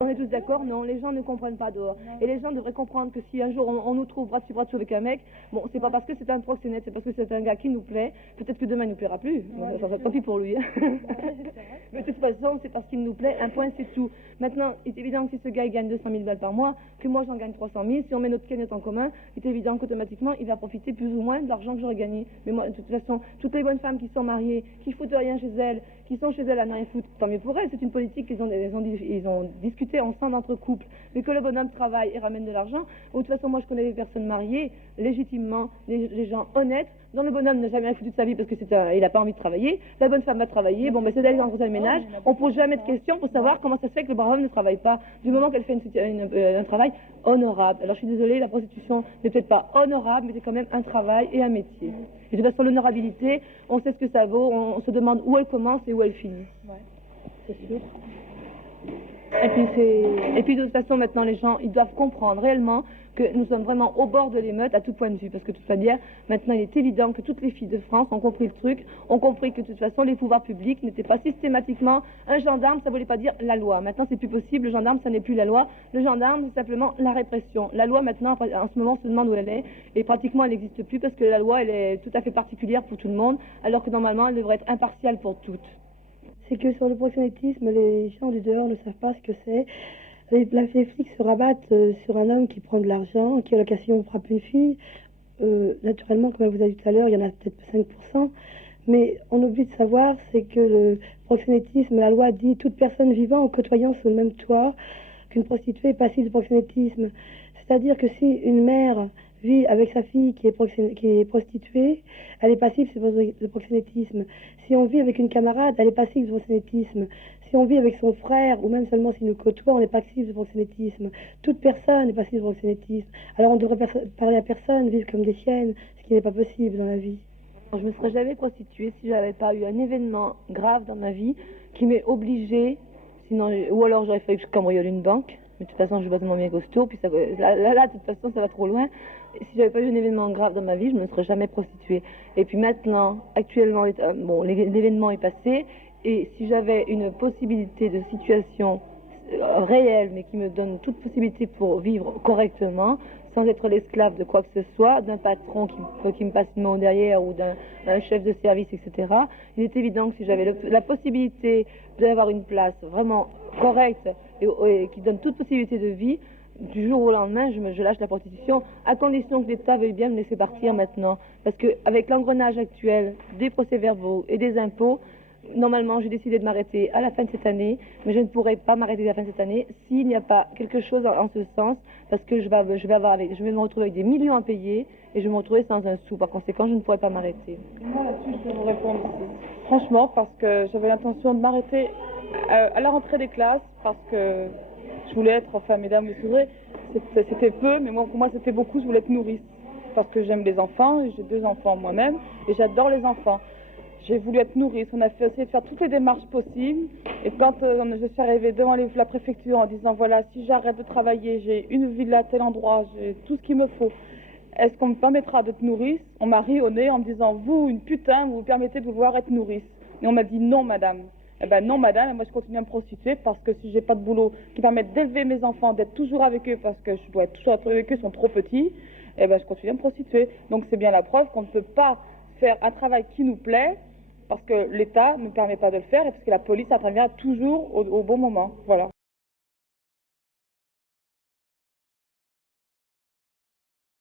On est tous d'accord, non, les gens ne comprennent pas dehors. Et les gens devraient comprendre que si un jour on nous trouve bras dessus avec un mec, bon, c'est pas parce que c'est un proxénète, c'est parce que c'est un gars qui nous plaît. Peut-être que demain il nous plaira plus. Tant pis pour lui. Mais de toute façon, c'est parce qu'il nous plaît, un point c'est tout. Maintenant, il est évident que si ce gars il gagne 200 000 balles par mois, que moi j'en gagne 300 000, si on met notre cagnotte en commun, il est évident qu'automatiquement il va profiter plus ou moins de l'argent que j'aurais gagné. Mais moi, de toute façon, toutes les bonnes femmes qui sont mariées, qui foutent rien chez elles, qui sont chez elles à ne rien foutre, tant mieux pour elles. C'est une politique qu'ils ont discuté ensemble entre couples. Mais que le bonhomme travaille et ramène de l'argent, ou de toute façon, moi je connais des personnes mariées, légitimement, les gens honnêtes, dont le bonhomme n'a jamais rien foutu de sa vie parce que il n'a pas envie de travailler. La bonne femme va travailler, bon, ben c'est d'aller dans le ménage. On pose jamais de questions pour savoir comment ça se fait que le brave homme ne travaille pas. Du moment qu'elle fait un travail honorable. Alors je suis désolée, la prostitution n'est peut-être pas honorable, mais c'est quand même un travail et un métier. Et de toute façon, l'honorabilité, on sait ce que ça vaut, on se demande où elle commence et où elle finit. Ouais, c'est sûr. Et puis de toute façon, maintenant, les gens, ils doivent comprendre réellement que nous sommes vraiment au bord de l'émeute à tout point de vue. Parce que de toute manière, maintenant, il est évident que toutes les filles de France ont compris le truc, ont compris que de toute façon, les pouvoirs publics n'étaient pas systématiquement un gendarme, ça ne voulait pas dire la loi. Maintenant, c'est plus possible, le gendarme, ça n'est plus la loi. Le gendarme, c'est simplement la répression. La loi, maintenant, en ce moment, on se demande où elle est. Et pratiquement, elle n'existe plus parce que la loi, elle est tout à fait particulière pour tout le monde, alors que normalement, elle devrait être impartiale pour toutes. C'est que sur le proxénétisme, les gens du dehors ne savent pas ce que c'est. Les flics se rabattent sur un homme qui prend de l'argent, qui à l'occasion frappe une fille. Naturellement, comme elle vous a dit tout à l'heure, il y en a peut-être 5%. Mais on oublie de savoir, c'est que le proxénétisme, la loi dit toute personne vivant ou côtoyant sous le même toit qu'une prostituée est passive de proxénétisme. C'est-à-dire que si une mère vit avec sa fille qui est prostituée, elle est passive de proxénétisme. Si on vit avec une camarade, elle est passive de proxénétisme. Si on vit avec son frère, ou même seulement si nous côtoie, on est passive de proxénétisme. Toute personne est passive de proxénétisme. Alors on devrait parler à personne, vivre comme des chiennes, ce qui n'est pas possible dans la vie. Je ne me serais jamais prostituée si j'avais pas eu un événement grave dans ma vie qui m'est obligée, sinon, ou alors j'aurais fallu que je cambriole une banque. Mais de toute façon, je vais tellement bien costaud, puis ça, là, de toute façon, ça va trop loin. Et si j'avais pas eu un événement grave dans ma vie, je ne me serais jamais prostituée. Et puis maintenant, actuellement, bon, l'événement est passé, et si j'avais une possibilité de situation réelle, mais qui me donne toute possibilité pour vivre correctement, sans être l'esclave de quoi que ce soit, d'un patron qui me passe une main derrière ou d'un chef de service, etc. Il est évident que si j'avais la possibilité d'avoir une place vraiment correcte et qui donne toute possibilité de vie, du jour au lendemain, je lâche la prostitution, à condition que l'État veuille bien me laisser partir maintenant. Parce qu'avec l'engrenage actuel des procès-verbaux et des impôts, normalement, j'ai décidé de m'arrêter à la fin de cette année, mais je ne pourrai pas m'arrêter à la fin de cette année s'il n'y a pas quelque chose en ce sens, parce que je vais me retrouver avec des millions à payer et je vais me retrouver sans un sou. Par conséquent, je ne pourrai pas m'arrêter. Moi, là-dessus, je vais vous répondre franchement, parce que j'avais l'intention de m'arrêter à la rentrée des classes, parce que je voulais être, enfin, mesdames, vous saurez, c'était peu, mais pour moi, c'était beaucoup. Je voulais être nourrice, parce que j'aime les enfants, et j'ai 2 enfants moi-même, et j'adore les enfants. J'ai voulu être nourrice, on a essayé de faire toutes les démarches possibles. Et quand je suis arrivée devant la préfecture en disant voilà, si j'arrête de travailler, j'ai une villa à tel endroit, j'ai tout ce qu'il me faut, est-ce qu'on me permettra d'être nourrice? On m'a ri au nez en me disant vous, une putain, vous vous permettez de vouloir être nourrice. Et on m'a dit non madame. Eh ben non madame, et moi je continue à me prostituer parce que si j'ai pas de boulot qui permette d'élever mes enfants, d'être toujours avec eux parce que je dois être toujours avec eux, ils sont trop petits, eh ben je continue à me prostituer. Donc c'est bien la preuve qu'on ne peut pas faire un travail qui nous plaît parce que l'État ne permet pas de le faire et parce que la police intervient toujours au bon moment. Voilà.